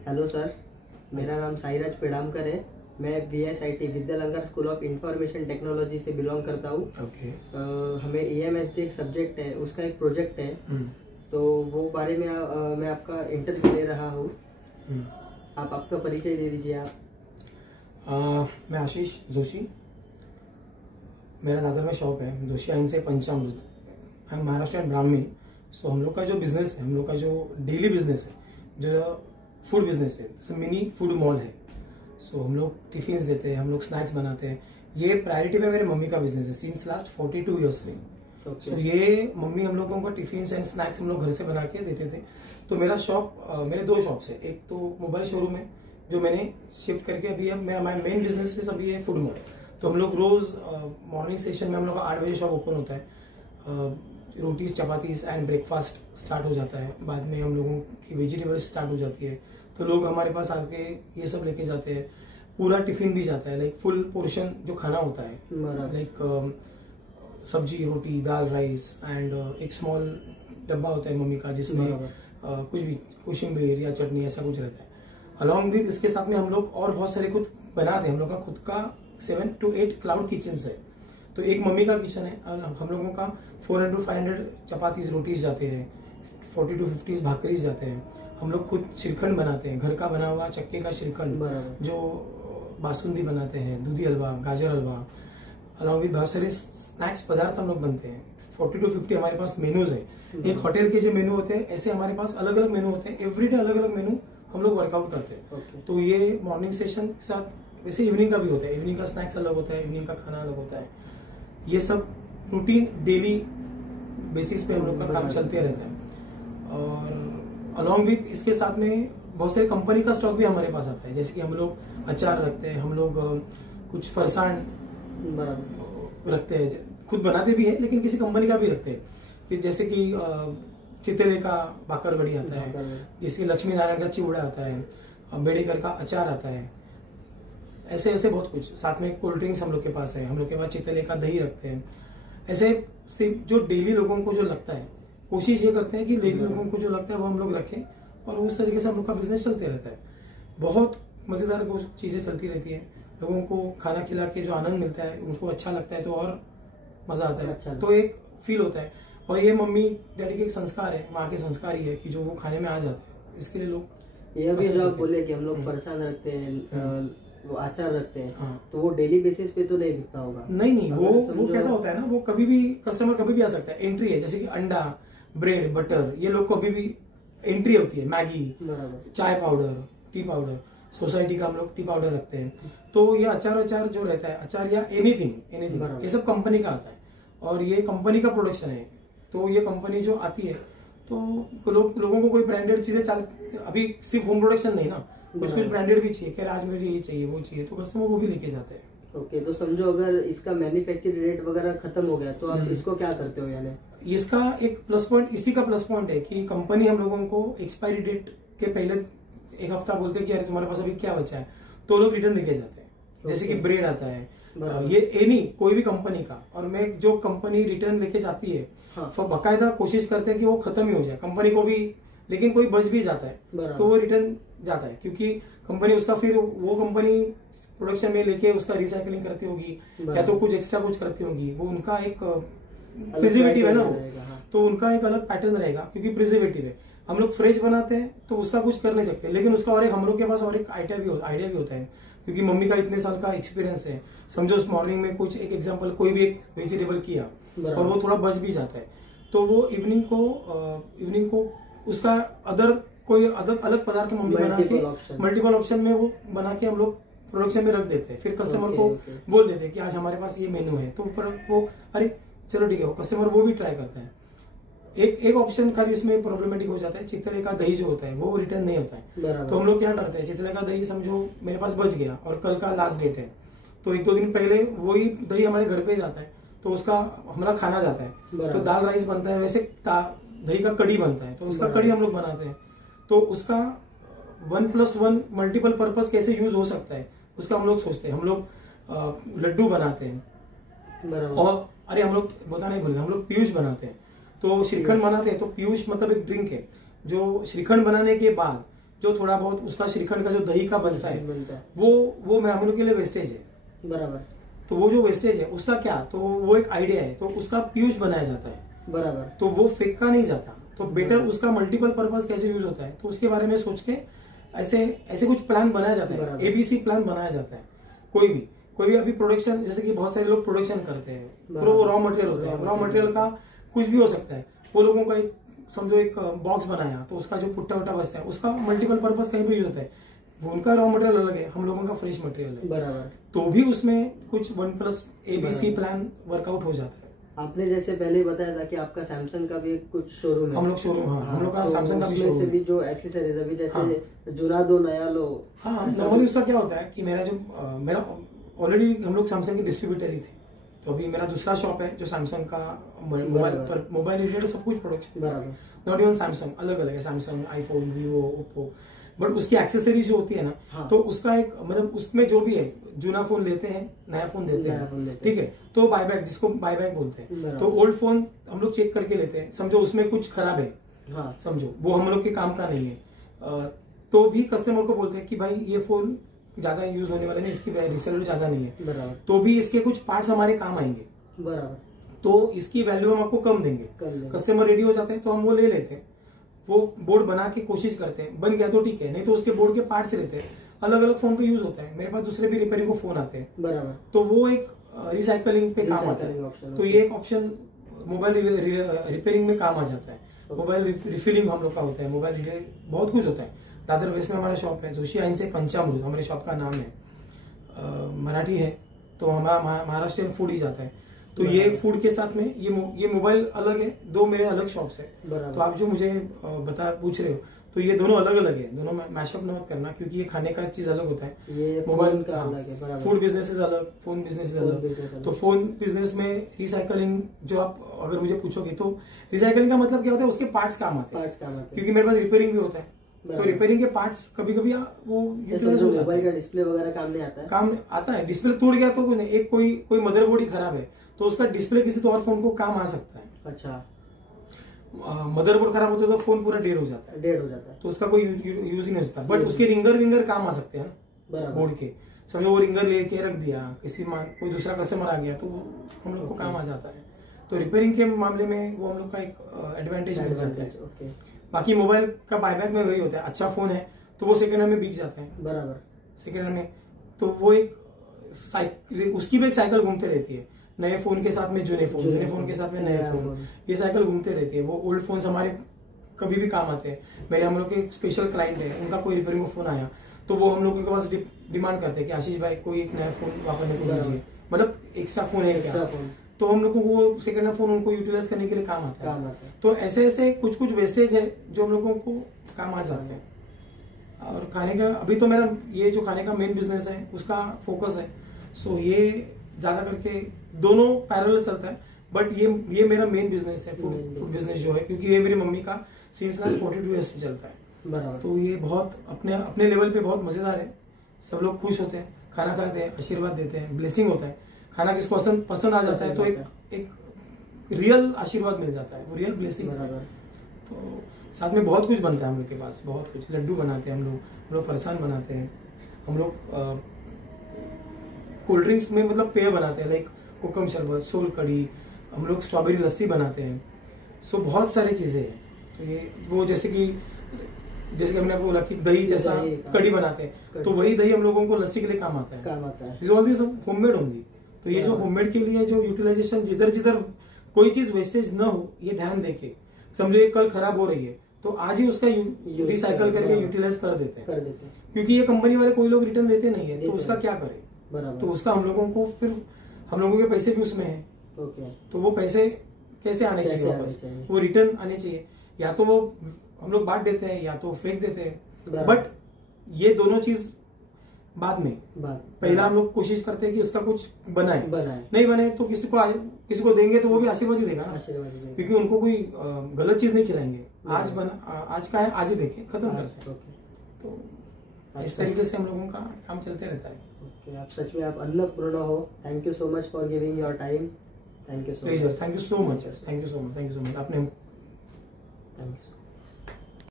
Hello sir, मेरा नाम साईराज पेडामकर है। मैं VSIT Vidyalankar school of information technology से बिलोंग करता हूँ। ओके। हमें EMSD एक सब्जेक्ट है, उसका एक प्रोजेक्ट है। तो वो बारे में मैं आपका इंटरव्यू ले रहा हूँ। आप आपका परिचय दे दीजिए आप। मैं आशीष जोशी। मेरा दादर में शॉप है, जोशी आइन से पंचामृत। आई एम महाराष्ट्र ब्राह्मण। सो हम लोग का जो बिजनेस है, हम लोग का जो डेली बिजनेस है, जो फूड बिजनेस है, जैसे मिनी फूड मॉल है। सो हम लोग टिफिन देते हैं, हम लोग स्नैक्स बनाते हैं। ये प्रायोरिटी में मेरे मम्मी का बिजनेस है सिंस लास्ट 42 ईयर्स से। सो ये मम्मी हम लोगों को टिफिन एंड स्नैक्स हम लोग घर से बना के देते थे। तो मेरा शॉप, मेरे 2 शॉप्स है। एक तो मोबाइल शोरूम है जो मैंने शिफ्ट करके अभी अब हमारा मेन बिजनेस अभी है फूड मॉल। तो हम लोग रोज मॉर्निंग सेशन में हम लोग का 8 बजे शॉप ओपन होता है। Rotis chapatis and breakfast start हो जाता है। बाद में हम लोगों की वेजिटेबल्स स्टार्ट हो जाती है। तो लोग हमारे पास आके ये सब लेके जाते हैं। पूरा टिफिन भी जाता है, लाइक फुल पोर्शन जो खाना होता है, लाइक सब्जी, रोटी, दाल, राइस एंड एक स्मॉल डब्बा होता है मम्मी का जिसमें कुछ भी कोशिम्बीर या चटनी ऐसा कुछ रहता है। अलॉन्ग विद इसके साथ में हम लोग और बहुत सारे खुद बनाते हैं। हम लोग का खुद का 7 to 8 क्लाउड किचन है। तो एक मम्मी का किचन है और हम लोगों का 400 to 500 चपातीज रोटीज जाते हैं, 40 to 50 भाकरीज जाते हैं। हम लोग खुद श्रीखंड बनाते हैं, घर का बना हुआ चक्के का श्रीखंड, जो बासुंदी बनाते हैं, दूधी हलवा, गाजर हलवा, अलॉन्ग विद बहुत सारे स्नैक्स पदार्थ हम लोग बनते हैं। 40 to 50 हमारे पास मेनूज है। एक होटल के जो मेनू होते हैं, ऐसे हमारे पास अलग अलग मेनू होते हैं। एवरीडे अलग अलग मेनू हम लोग वर्कआउट करते हैं। तो ये मॉर्निंग सेशन के साथ, वैसे इवनिंग का भी होता है। इवनिंग का स्नैक्स अलग होता है, इवनिंग का खाना अलग होता है। ये सब रूटीन डेली बेसिस पे हम लोग का काम चलते रहता है। और अलॉन्ग विथ इसके साथ में बहुत सारे कंपनी का स्टॉक भी हमारे पास आता है। जैसे कि हम लोग अचार रखते हैं, हम लोग कुछ फरसान रखते हैं, खुद बनाते भी हैं लेकिन किसी कंपनी का भी रखते हैं। कि जैसे कि चितेले का बाकरवड़ी आता है, जैसे लक्ष्मी नारायण का चिवड़ा आता है, बेड़ेकर का अचार आता है, ऐसे ऐसे बहुत कुछ। साथ में कोल्ड ड्रिंक्स हम लोग के पास है। हम लोग के पास चितेले का दही रखते हैं। ऐसे सिर्फ जो डेली लोगों को जो लगता है, कोशिश ये करते हैं कि डेली लोगों को जो लगता है वो हम लोग रखें और उस तरीके से हम लोग का बिजनेस चलते रहता है। बहुत मजेदार चीजें चलती रहती है। लोगों को खाना खिला के जो आनंद मिलता है, उनको अच्छा लगता है तो और मजा आता है। अच्छा, तो एक फील होता है। और ये मम्मी डैडी के एक संस्कार है, माँ के संस्कार ही है कि जो वो खाने में आ जाते हैं। इसके लिए लोग ये अभी जो आप बोले कि हम लोग फरसान रखते हैं, वो अचार रखते हैं, तो वो डेली बेसिस पे तो नहीं बिकता होगा? नहीं, वो कैसा होता है ना, वो कभी भी कस्टमर कभी भी आ सकता है। एंट्री है, जैसे कि अंडा, ब्रेड, बटर, ये लोग को अभी भी एंट्री होती है। मैगी, चाय पाउडर, टी पाउडर, सोसाइटी का हम लोग टी पाउडर रखते हैं। तो ये अचार जो रहता है, अचार या एनीथिंग, ये सब कंपनी का आता है और ये कंपनी का प्रोडक्शन है। तो ये कंपनी जो आती है तो लोगों को कोई ब्रांडेड चीजें अभी सिर्फ होम प्रोडक्शन नहीं ना, कुछ ब्रांडेड भी चाहिए कि आज मुझे ये चाहिए वो चाहिए, तो कस्टमर वो भी लेके जाते हैं। ओके, तो समझो अगर इसका मैन्युफैक्चरिंग रेट वगैरह खत्म हो गया तो आप इसको क्या करते हो? यानी इसका एक प्लस पॉइंट, इसी का प्लस पॉइंट है कि कंपनी हम लोगों को एक्सपायरी डेट के पहले 1 हफ्ता बोलते हैं कि यार तुम्हारे पास अभी क्या बचा है, तो लोग रिटर्न लेके जाते हैं। जैसे कि ब्रेड आता है, ये कोई भी कंपनी का, और मैं जो कंपनी रिटर्न लेके जाती है, तो बाकायदा कोशिश करते हैं कि वो खत्म ही हो जाए कंपनी को भी, लेकिन कोई बच भी जाता है तो वो रिटर्न जाता है। क्योंकि कंपनी उसका फिर वो कंपनी प्रोडक्शन में लेके उसका रिसाइकलिंग करती होगी या तो कुछ एक्स्ट्रा कुछ करती होगी। वो उनका एक प्रिजर्वेटिव है ना, तो उनका एक अलग पैटर्न रहेगा क्योंकि प्रिजर्वेटिव है। हम लोग फ्रेश बनाते हैं तो उसका कुछ कर नहीं सकते, लेकिन उसका और एक हम लोग के पास और एक आइडिया भी होता है क्योंकि मम्मी का इतने साल का एक्सपीरियंस है। समझो उस मॉर्निंग में कुछ एक एग्जांपल कोई भी एक वेजिटेबल किया और वो थोड़ा बच भी जाता है, तो वो इवनिंग को उसका कोई अलग पदार्थ मम्मी बना के मल्टीपल ऑप्शन में वो बना के हम लोग प्रोडक्शन में रख देते हैं। फिर कस्टमर को बोल देते हैं कि आज हमारे पास ये मेन्यू है, तो ऊपर वो अरे चलो ठीक है, वो कस्टमर वो भी ट्राई करता है। एक ऑप्शन खाली इसमें प्रॉब्लमेटिक हो जाता है, चितले का दही जो होता है वो रिटर्न नहीं होता है। तो हम लोग क्या करते हैं, चितले का दही समझो मेरे पास बच गया और कल का लास्ट डेट है, तो 1-2 दिन पहले वही दही हमारे घर पे जाता है, तो उसका हमारा खाना जाता है। तो दाल राइस बनता है, वैसे दही का कड़ी बनता है, तो उसका कड़ी हम लोग बनाते हैं। तो उसका 1+1 मल्टीपल पर्पज कैसे यूज हो सकता है उसका हम लोग सोचते हैं। हम लोग लड्डू बनाते हैं और अरे हम लोग बता नहीं भूल, हम लोग पीयूष बनाते हैं। तो श्रीखंड बनाते हैं, तो पीयूष मतलब एक ड्रिंक है जो श्रीखंड बनाने के बाद जो थोड़ा बहुत उसका श्रीखंड का जो दही का बनता है वो हम लोग के लिए वेस्टेज है। बराबर। तो वो जो वेस्टेज है उसका क्या, तो वो एक आइडिया है, तो उसका पीयूष बनाया जाता है। बराबर। तो वो फेंका नहीं जाता, तो बेटर उसका मल्टीपल पर्पज कैसे यूज होता है, तो उसके बारे में सोच के ऐसे कुछ प्लान बनाया जाता है, एबीसी प्लान बनाया जाता है। कोई भी अभी प्रोडक्शन, जैसे कि बहुत सारे लोग प्रोडक्शन करते हैं, तो वो रॉ मटेरियल होता है, रॉ मटेरियल का कुछ भी हो सकता है। वो लोगों का एक समझो एक बॉक्स बनाया, तो उसका जो पुट्टा वट्टा बचता है उसका मल्टीपल पर्पज कहीं भी यूज होता है। उनका रॉ मटेरियल अलग है, हम लोगों का फ्रेश मटेरियल है। बराबर। तो भी उसमें कुछ 1+ ABC प्लान वर्कआउट हो जाता है। आपने जैसे पहले ही बताया था कि आपका सैमसंग का भी कुछ शोरूम है। हम लोग शोरूम, हाँ, हम लोग का तो सैमसंग का भी शोरूम से भी जो एक्सेसरीज अभी जैसे जुना दो नया लो। हाँ, नॉर्मली उसका क्या होता है कि मेरा ऑलरेडी हम लोग सैमसंग के डिस्ट्रीब्यूटर ही थे, तो अभी मेरा दूसरा शॉप है जो सैमसंग का मोबाइल रिलेटेड सब कुछ प्रोडक्शन। बराबर। नॉट इवन सैमसंग, अलग अलग है, Samsung, iPhone, Vivo, Oppo, but उसकी एक्सेसरीज जो होती है ना, हाँ। तो उसका एक मतलब उसमें जो भी है, जूना फोन लेते हैं, नया फोन देते हैं, ठीक है, तो बायबैक, जिसको बायबैक बोलते हैं, तो ओल्ड फोन हम लोग चेक करके लेते हैं, समझो उसमें कुछ खराब है, हाँ। समझो वो हम लोग के काम का नहीं है, तो भी कस्टमर को बोलते हैं कि भाई ये फोन ज्यादा यूज होने वाला नहीं, इसकी रिसेल ज्यादा नहीं है, बराबर, तो भी इसके कुछ पार्ट्स हमारे काम आएंगे, बराबर, तो इसकी वैल्यू हम आपको कम देंगे। कस्टमर रेडी हो जाते हैं तो हम वो ले लेते हैं, वो बोर्ड बना के कोशिश करते हैं, बन गया तो ठीक है, नहीं तो उसके बोर्ड के पार्ट्स लेते हैं, अलग अलग फोन पे यूज होता है। मेरे पास दूसरे भी रिपेयरिंग को फोन आते हैं, बराबर, तो वो एक रिसाइकलिंग पे काम आता है, तो ये एक ऑप्शन मोबाइल रिपेयरिंग में काम आ जाता है। मोबाइल रिफिलिंग हम लोग का होता है, मोबाइल बहुत कुछ होता है। दादर वेस्ट में हमारा शॉप है, जोशी आइन से पंचामृत हमारे शॉप का नाम है, मराठी है, तो हमारा महाराष्ट्रियन फूड ही जाता है। तो ये फूड के साथ में ये मोबाइल अलग है, दो मेरे अलग शॉप्स है। तो आप जो मुझे पूछ रहे हो, तो ये दोनों अलग अलग है, दोनों मैशअप मत करना, क्योंकि ये खाने का चीज अलग होता है, ये मोबाइल का अलग है, फूड बिजनेस अलग, फोन बिजनेस अलग। तो फोन बिजनेस में रिसाइकलिंग जो आप अगर मुझे पूछोगे, तो रिसाइकलिंग का मतलब क्या होता है, उसके पार्ट्स काम आते हैं, क्योंकि मेरे पास रिपेयरिंग भी होता है, तो रिपेयरिंग के पार्ट्स कभी कभी वो मोबाइल का डिस्प्ले वगैरह काम नहीं आता है, काम आता है, डिस्प्ले टूट गया तो एक कोई मदरबोर्ड ही खराब है, तो उसका डिस्प्ले किसी तो और फोन को काम आ सकता है। अच्छा, मदरबोर्ड खराब होता है तो फोन पूरा डेड हो जाता है, तो उसका कोई यूज ही नहीं होता, बट उसके रिंगर काम आ सकते हैं बोर्ड के। समझो वो रिंगर लेके रख दिया, कोई दूसरा कस्टमर आ गया तो हम लोग को काम आ जाता है। तो रिपेयरिंग के मामले में वो हम लोग का एक एडवांटेज मिल जाता है। बाकी मोबाइल का बायबैक में वही होता है, अच्छा फोन है तो वो सेकंड हैंड में बिक जाता है, बराबर, सेकंड हैंड में, तो वो एक उसकी भी एक साइकिल घूमते रहती है, नए फोन के साथ में जुने फोन के साथ में नए फोन, ये साइकिल घूमते रहती है। वो ओल्ड फोन हमारे कभी भी काम आते हैं। मेरे हम लोग के स्पेशल क्लाइंट है, उनका कोई रिपेयरिंग फोन आया तो वो हम लोग के पास डिमांड करते हैं कि आशीष भाई कोई एक नया फोन वापरने को दीजिए, मतलब एक्स्ट्रा फोन है क्या, तो हम लोग को वो सेकंड हैंड फोन उनको यूटिलाइज करने के लिए काम आता है। तो ऐसे कुछ वेस्टेज है जो हम लोगों को काम आ जाते हैं। और खाने का अभी तो मेरा ये जो खाने का मेन बिजनेस है उसका फोकस है, सो ये ज्यादा करके दोनों पैरेलल चलता है, बट ये मेरा मेन बिजनेस है, फूड बिजनेस जो है, क्योंकि ये मेरी मम्मी का सिंस लास्ट 42 ईयर्स से चलता है, बराबर। तो ये बहुत अपने लेवल पे बहुत मजेदार है, सब लोग खुश होते हैं, खाना खाते हैं, आशीर्वाद देते हैं, ब्लेसिंग होता है। खाना किसको पसंद आ जाता है तो एक रियल आशीर्वाद मिल जाता है, वो रियल ब्लेसिंग है। तो साथ में बहुत कुछ बनता है हम लोग के पास, बहुत कुछ, लड्डू बनाते हैं हम लोग फरसान बनाते हैं, हम लोग कोल्ड ड्रिंक्स में मतलब पेय बनाते हैं, लाइक कोकम शरबत, सोल कड़ी, हम लोग स्ट्रॉबेरी लस्सी बनाते हैं, सो बहुत सारी चीजें हैं। तो ये वो जैसे कि हमने आपको बोला कि दही जैसा कड़ी बनाते हैं, तो वही दही हम लोगों को लस्सी के लिए काम आता है, ऑल दिस होममेड ओनली। तो ये जो होममेड के लिए जो यूटिलाइजेशन, जिधर कोई चीज वेस्टेज न हो, ये ध्यान देके, समझो ये कल खराब हो रही है तो आज ही उसका रिसाइकल करके यूटिलाइज कर देते हैं, क्योंकि ये कंपनी वाले कोई लोग रिटर्न देते नहीं है, तो उसका क्या करे, तो उसका हम लोगों को फिर हम लोगों के पैसे भी उसमें है, तो वो पैसे कैसे आने चाहिए वापस, वो रिटर्न आने चाहिए, या तो वो हम लोग बांट देते हैं या तो फेंक देते हैं, बट ये दोनों चीज बाद में पहला हम लोग कोशिश करते हैं कि उसका कुछ बनाए, नहीं बने तो किसी को देंगे तो वो भी आशीर्वाद ही देगा, क्योंकि उनको कोई गलत चीज नहीं खिलाएंगे, आज का है आज ही देखे खत्म करते हैं। तो इस तरीके से हम लोगों का काम चलते रहता है। आप सच में आप अन्नपूर्ण हो। Thank you so much for giving your time. Thank you so much. Thank you so much. आपने